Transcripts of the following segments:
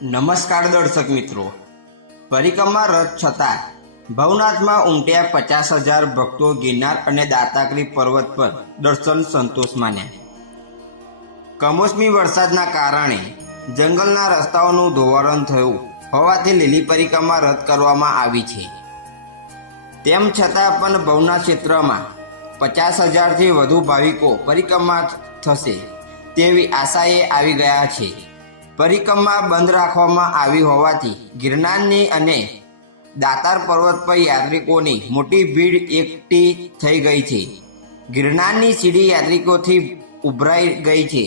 નમસ્કાર દર્શક મિત્રો, પરિક્રમા રથ છતાં ભવનાથમાં ઉમટ્યા 50,000 ભક્તો ગિરનાર અને દાતાત્રી પર્વત પર દર્શન સંતોષ માન્યા। કમોસમી વરસાદના કારણે જંગલના રસ્તાઓનું ધોવાણ થયું હોવાથી લીલી પરિક્રમા રદ કરવામાં આવી છે। તેમ છતાં પણ ભવનાથ ક્ષેત્રમાં 50,000થી વધુ ભાવિકો પરિક્રમા થશે તેવી આશાએ આવી ગયા છે। પરિક્રમા બંધ રાખવામાં આવી હોવાથી ગિરનારની અને દાતાર પર્વત પર યાત્રિકોની મોટી ભીડ એકઠી થઈ ગઈ છે। ગિરનારની સીડી યાત્રિકોથી ઉભરાઈ ગઈ છે।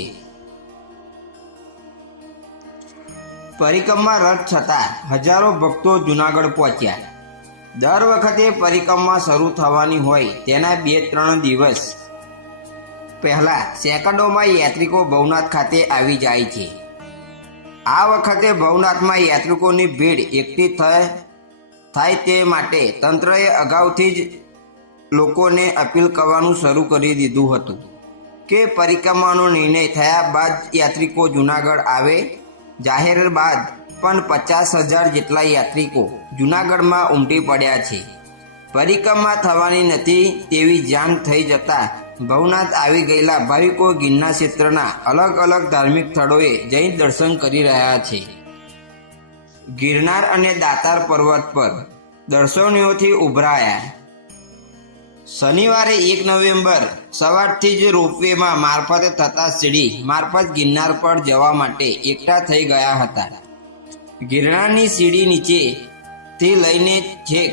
પરિક્રમા રથ છતાં હજારો ભક્તો જૂનાગઢ પહોંચ્યા। દર વખતે પરિક્રમા શરૂ થવાની હોય તેના 2-3 દિવસ પહેલા સેંકડોમાં યાત્રિકો ભવનાથ ખાતે આવી જાય છે। આ વખતે ભવનાથમાં યાત્રિકોની ભીડ એકઠી થાય તે માટે તંત્રએ અગાઉથી જ લોકોને અપીલ કરવાનું શરૂ કરી દીધું હતું કે પરિક્રમાનો નિર્ણય થયા બાદ યાત્રિકો જૂનાગઢ આવે। જાહેર બાદ પણ 50,000 જેટલા યાત્રિકો જૂનાગઢમાં ઉમટી પડ્યા છે। પરિક્રમા થવાની નથી તેવી જાણ થઈ જતાં ભવનાથ આવી ગયેલા ભાવિકો ગિરનાર ક્ષેત્રના અલગ અલગ ધાર્મિક સ્થળોએ જઈ દર્શન કરી રહ્યા છે। ગિરનાર અને દાતાર પર્વત પર દર્શનીઓથી ઉભરાયા। શનિવારે 1 નવેમ્બર સવારથી જ રોપવેમાં મારફતે થતા સીડી મારફત ગિરનાર પર જવા માટે એકઠા થઈ ગયા હતા। ગિરનારની સીડી નીચેથી લઈને છેક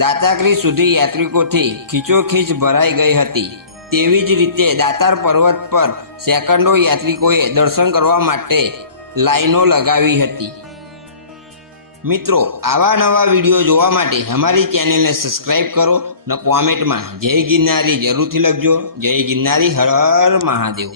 દાતાત્રી સુધી યાત્રિકોથી ખીચોખીચ ભરાઈ ગઈ હતી। તેવી જ રીતે દાતાર પર્વત પર સેંકડો યાત્રિકોએ દર્શન કરવા માટે લાઈનો લગાવી હતી। મિત્રો, આવા નવા વિડીયો જોવા માટે અમારી ચેનલને સબસ્ક્રાઈબ કરો અને કોમેન્ટમાં જય ગિરનારી જરૂરથી લખજો। જય ગિરનારી, હર હર મહાદેવ।